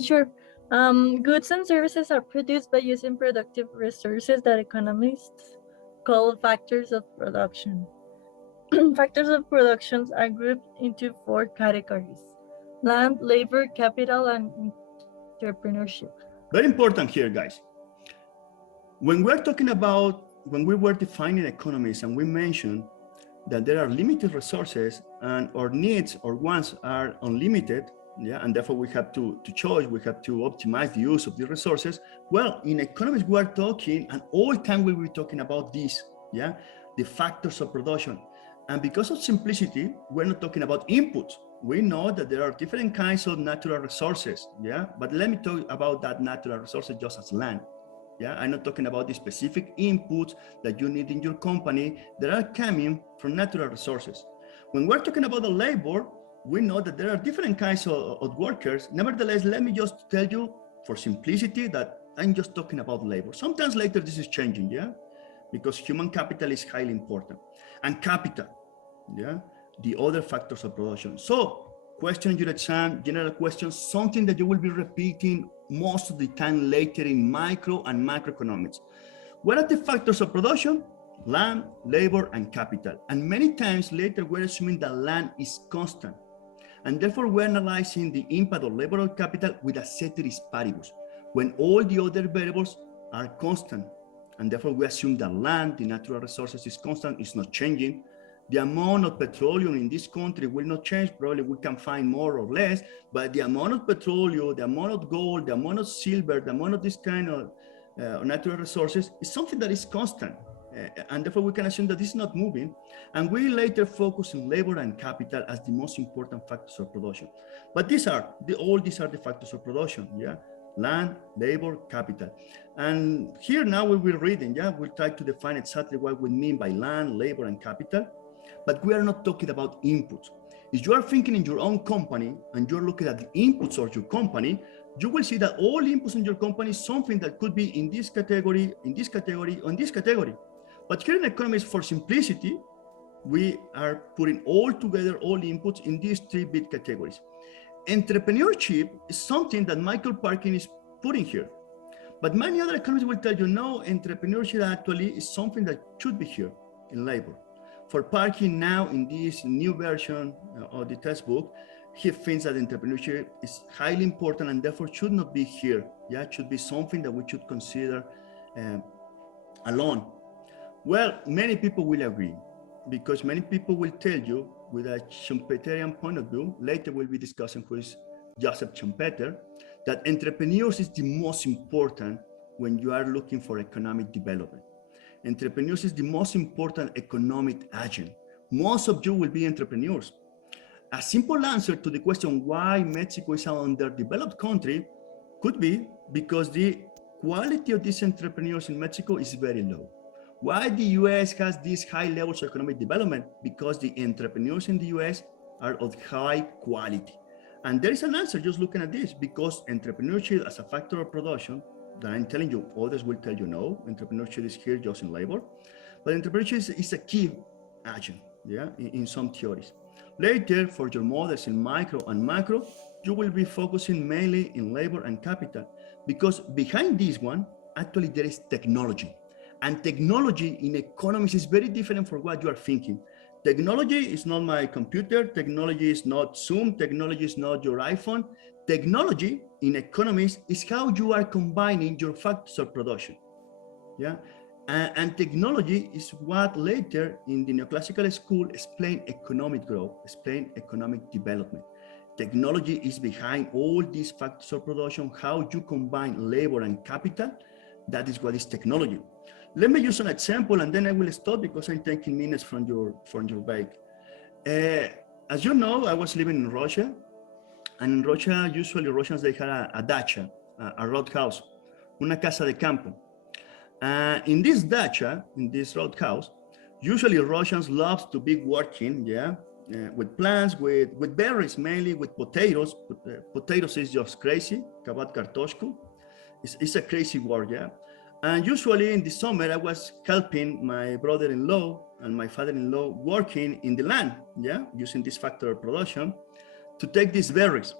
Sure. Goods and services are produced by using productive resources that economists call factors of production. Factors of productions are grouped into four categories: land, labor, capital, and entrepreneurship. Very important here, guys. When we were defining economies and we mentioned that there are limited resources and our needs or wants are unlimited, yeah, and therefore we have to choose, we have to optimize the use of the resources. Well, in economics, we are talking, and all time we will be talking about this, yeah, the factors of production. And because of simplicity, we're not talking about inputs. We know that there are different kinds of natural resources, yeah, but let me talk about that natural resources just as land. Yeah, I'm not talking about the specific inputs that you need in your company that are coming from natural resources. When we're talking about the labor, we know that there are different kinds of workers. Nevertheless, let me just tell you for simplicity that I'm just talking about labor. Sometimes later this is changing, yeah, because human capital is highly important. And capital, yeah, the other factors of production. So question in your exam, general questions, something that you will be repeating most of the time later in micro and macroeconomics. What are the factors of production? Land, labor, and capital. And many times later, we're assuming that land is constant. And therefore, we're analyzing the impact of labor or capital with a ceteris paribus, when all the other variables are constant. And therefore, we assume that land, the natural resources, is constant, it's not changing. The amount of petroleum in this country will not change. Probably we can find more or less, but the amount of petroleum, the amount of gold, the amount of silver, the amount of this kind of natural resources is something that is constant. And therefore we can assume that this is not moving. And we later focus on labor and capital as the most important factors of production. But all these are the factors of production, yeah? Land, labor, capital. And here now we will reading, yeah? We'll try to define exactly what we mean by land, labor, and capital. But we are not talking about inputs. If you are thinking in your own company and you're looking at the inputs of your company, you will see that all inputs in your company is something that could be in this category, in this category, or in this category. But here in economics, for simplicity, we are putting all together all inputs in these three big categories. Entrepreneurship is something that Michael Parkin is putting here. But many other economists will tell you, no, entrepreneurship actually is something that should be here in labor. For Parkin now in this new version of the textbook, he thinks that entrepreneurship is highly important and therefore should not be here. Yeah, it should be something that we should consider alone. Well, many people will agree because many people will tell you with a Schumpeterian point of view, later we'll be discussing who is Joseph Schumpeter, that entrepreneurs is the most important when you are looking for economic development. Entrepreneurs is the most important economic agent. Most of you will be entrepreneurs. A simple answer to the question why Mexico is an underdeveloped country could be because the quality of these entrepreneurs in Mexico is very low. Why the US has these high levels of economic development? Because the entrepreneurs in the US are of high quality. And there is an answer just looking at this, because entrepreneurship as a factor of production, that I'm telling you, others will tell you no, entrepreneurship is here just in labor, but entrepreneurship is a key agent, yeah, in some theories. Later, for your models in micro and macro, you will be focusing mainly in labor and capital, because behind this one, actually there is technology. And technology in economics is very different from what you are thinking. Technology is not my computer, technology is not Zoom, technology is not your iPhone. Technology in economics is how you are combining your factors of production. Yeah, and technology is what later in the neoclassical school explain economic growth, explain economic development. Technology is behind all these factors of production, how you combine labor and capital. That is what is technology. Let me use an example and then I will stop because I'm taking minutes from your break. As you know, I was living in Russia, and in Russia, usually Russians, they had a dacha, a roadhouse, una casa de campo. In this dacha, in this roadhouse, usually Russians love to be working, yeah, with plants, with berries, mainly with potatoes. Potatoes is just crazy, kabat kartoshku. It's a crazy word, yeah. And usually in the summer, I was helping my brother-in-law and my father-in-law working in the land, yeah, using this factor of production to take these berries.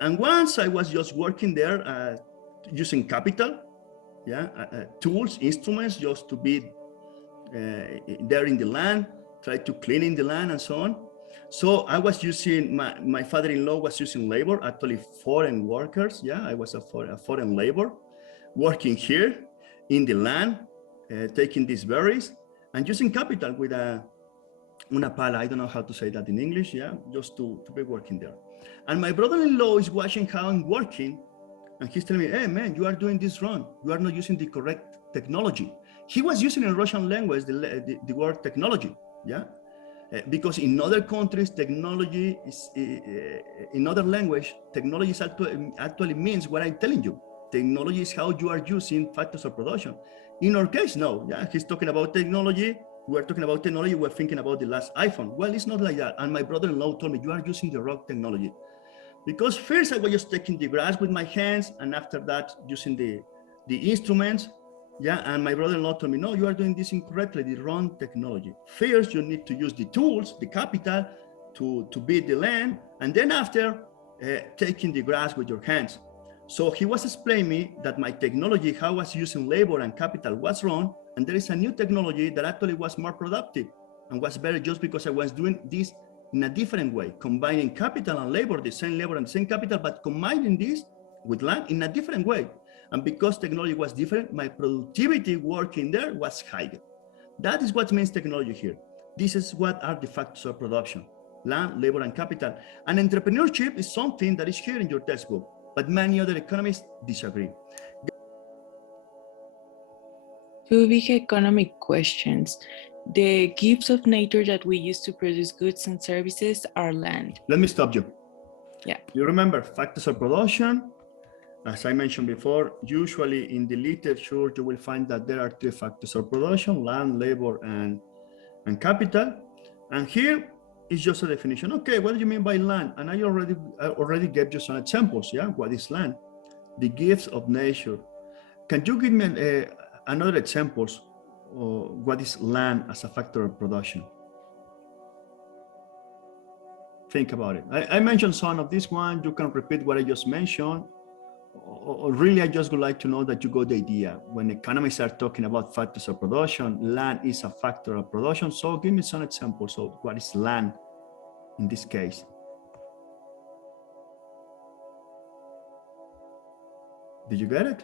And once I was just working there using capital, tools, instruments, just to be there in the land, try to clean in the land and so on. So I was using, my father-in-law was using labor, actually foreign workers. I was a foreign labor working here in the land, taking these berries and using capital with una pala. I don't know how to say that in English, just to be working there. And my brother-in-law is watching how I'm working, and he's telling me, hey man, you are doing this wrong. You are not using the correct technology. He was using in Russian language the word technology, because in other countries, technology is, in other language, technology is actually means what I'm telling you. Technology is how you are using factors of production. In our case, no, he's talking about technology. We're talking about technology, we're thinking about the last iPhone. Well, it's not like that. And my brother-in-law told me, you are using the wrong technology. Because first I was just taking the grass with my hands, and after that using the instruments, and my brother-in-law told me, no, you are doing this incorrectly, the wrong technology. First, you need to use the tools, the capital, to beat the land, and then after, taking the grass with your hands. So he was explaining me that my technology, how I was using labor and capital was wrong, and there is a new technology that actually was more productive and was better just because I was doing this in a different way, combining capital and labor, the same labor and the same capital, but combining this with land in a different way. And because technology was different, my productivity working there was higher. That is what means technology here. This is what are the factors of production: land, labor, and capital. And entrepreneurship is something that is here in your textbook, but many other economists disagree. Two big economic questions. The gifts of nature that we use to produce goods and services are land. Let me stop you. Yeah. You remember factors of production? As I mentioned before, usually in the literature, you will find that there are three factors of production: land, labor, and capital. And here is just a definition. Okay, what do you mean by land? And I already gave you some examples. What is land? The gifts of nature. Can you give me another examples of what is land as a factor of production? Think about it. I mentioned some of this one. You can repeat what I just mentioned. Or really, I just would like to know that you got the idea. When economists are talking about factors of production, land is a factor of production. So give me some examples of what is land in this case. Did you get it?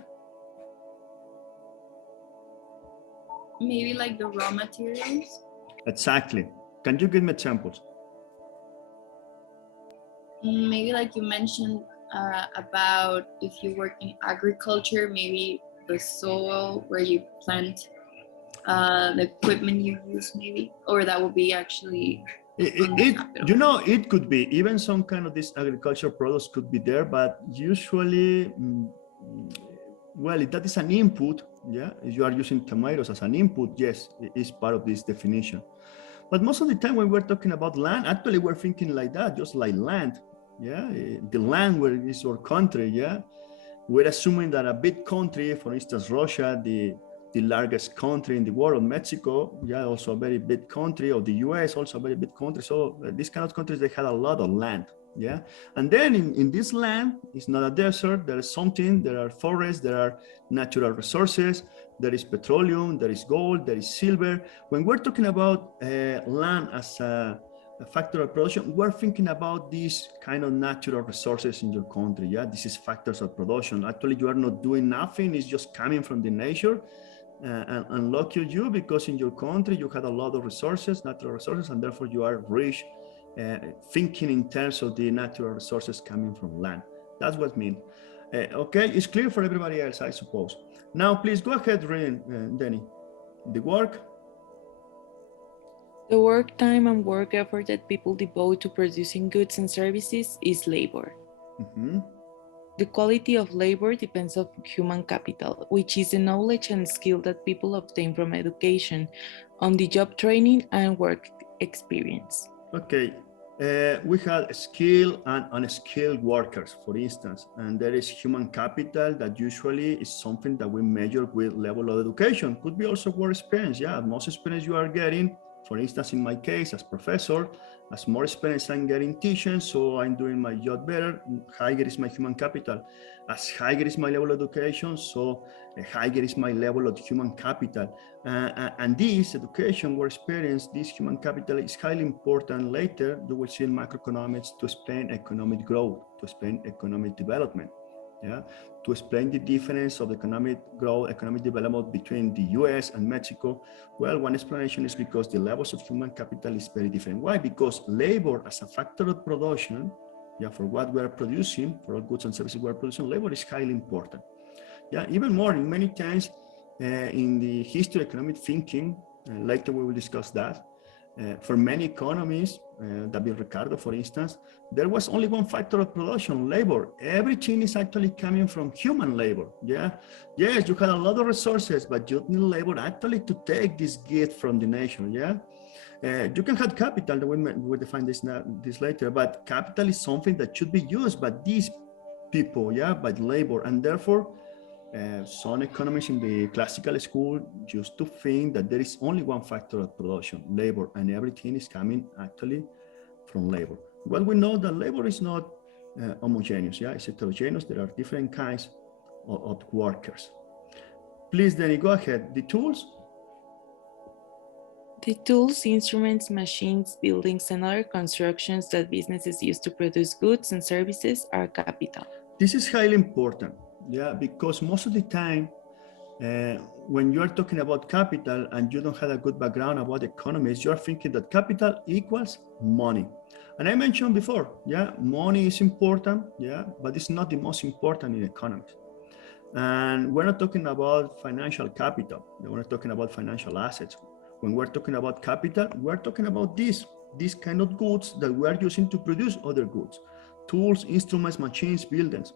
Maybe like the raw materials. Exactly. Can you give me examples? Maybe like you mentioned about if you work in agriculture, maybe the soil where you plant, the equipment you use, maybe, or that would be actually it could be even some kind of this agricultural products could be there, but usually, well, if that is an input, if you are using tomatoes as an input, yes, it is part of this definition. But most of the time when we're talking about land, actually we're thinking like that, just like land. The land where is our country. We're assuming that a big country, for instance, Russia, the largest country in the world, Mexico, also a very big country, or the US, also a very big country. So these kind of countries, they had a lot of land. And then in this land, it's not a desert, there is something, there are forests, there are natural resources, there is petroleum, there is gold, there is silver. When we're talking about land as a factor of production, we're thinking about these kind of natural resources in your country. This is factors of production. Actually, you are not doing nothing, it's just coming from the nature. And lucky you, because in your country you had a lot of resources, natural resources, and therefore you are rich, thinking in terms of the natural resources coming from land. That's what I mean. Okay, it's clear for everybody else, I suppose. Now, please go ahead, reading, Danny. The work. The work time and work effort that people devote to producing goods and services is labor. Mm-hmm. The quality of labor depends on human capital, which is the knowledge and skill that people obtain from education, on the job training and work experience. Okay, we have skilled and unskilled workers, for instance, and there is human capital that usually is something that we measure with level of education. Could be also work experience. Most experience you are getting For instance, in my case, as professor, as more experience I'm getting teaching, so I'm doing my job better, higher is my human capital. As higher is my level of education, so higher is my level of human capital. And this education or experience, this human capital is highly important. Later, you will see in macroeconomics to explain economic growth, to explain economic development. Yeah, to explain the difference of economic growth, economic development between the US and Mexico. Well, one explanation is because the levels of human capital is very different. Why? Because labor as a factor of production, yeah, for what we are producing, for all goods and services we are producing, labor is highly important. Yeah, even more, in many times in the history of economic thinking, later we will discuss that, for many economies, David Ricardo, for instance, there was only one factor of production, labor. Everything is actually coming from human labor. Yeah, yes, you had a lot of resources, but you need labor actually to take this gift from the nation. Yeah, you can have capital. We'll define this later, but capital is something that should be used by these people. Yeah, by labor, and therefore. Some economists in the classical school used to think that there is only one factor of production, labor, and everything is coming actually from labor. Well, we know that labor is not homogeneous, yeah, it's heterogeneous. There are different kinds of workers. Please, Danny, go ahead. The tools? The tools, instruments, machines, buildings, and other constructions that businesses use to produce goods and services are capital. This is highly important. Yeah, because most of the time, when you are talking about capital and you don't have a good background about economics, you are thinking that capital equals money. And I mentioned before, yeah, money is important, yeah, but it's not the most important in economics. And we're not talking about financial capital. We're not talking about financial assets. When we're talking about capital, we're talking about these kind of goods that we are using to produce other goods, tools, instruments, machines, buildings.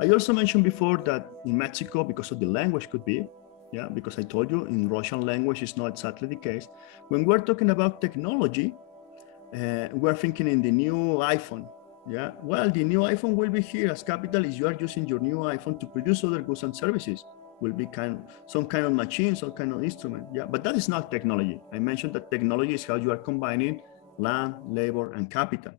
I also mentioned before that in Mexico, because of the language could be, yeah, because I told you in Russian language is not exactly the case. When we're talking about technology, we're thinking in the new iPhone. Yeah, well, the new iPhone will be here as capital is you are using your new iPhone to produce other goods and services. Will be some kind of machine, some kind of instrument. Yeah, but that is not technology. I mentioned that technology is how you are combining land, labor, and capital.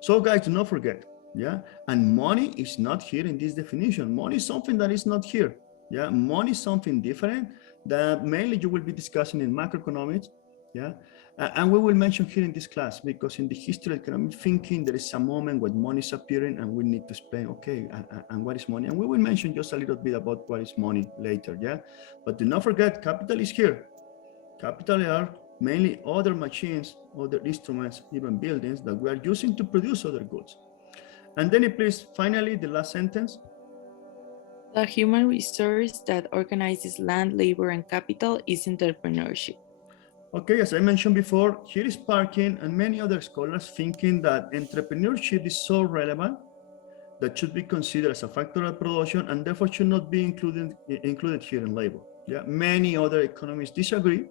So guys, do not forget, yeah, and money is not here in this definition. Money is something that is not here. Yeah, money is something different that mainly you will be discussing in macroeconomics. Yeah, and we will mention here in this class because in the history of economic thinking there is a moment when money is appearing and we need to explain, okay, and what is money, and we will mention just a little bit about what is money later. Yeah, but do not forget, capital is here. Capital are mainly other machines, other instruments, even buildings that we are using to produce other goods. And then please, finally, the last sentence. The human resource that organizes land, labor, and capital is entrepreneurship. Okay, as I mentioned before, here is Parkin and many other scholars thinking that entrepreneurship is so relevant that should be considered as a factor of production and therefore should not be included here in labor. Yeah, many other economists disagree.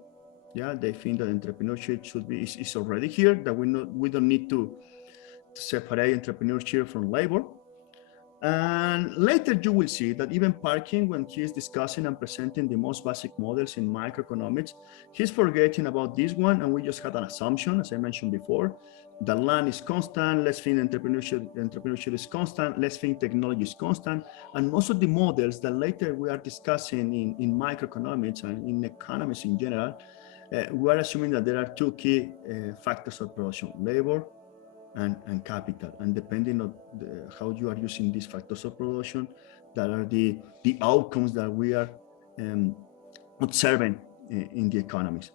Yeah, they think that entrepreneurship should be is already here, that we don't need to separate entrepreneurship from labor. And later you will see that even Parkin, when he is discussing and presenting the most basic models in microeconomics, he's forgetting about this one, and we just had an assumption, as I mentioned before, that land is constant, let's think entrepreneurship is constant, let's think technology is constant, and most of the models that later we are discussing in microeconomics and in economics in general, we are assuming that there are two key factors of production, labor and capital, and depending on how you are using these factors of production, that are the outcomes that we are observing in the economies.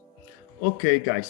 Okay, guys,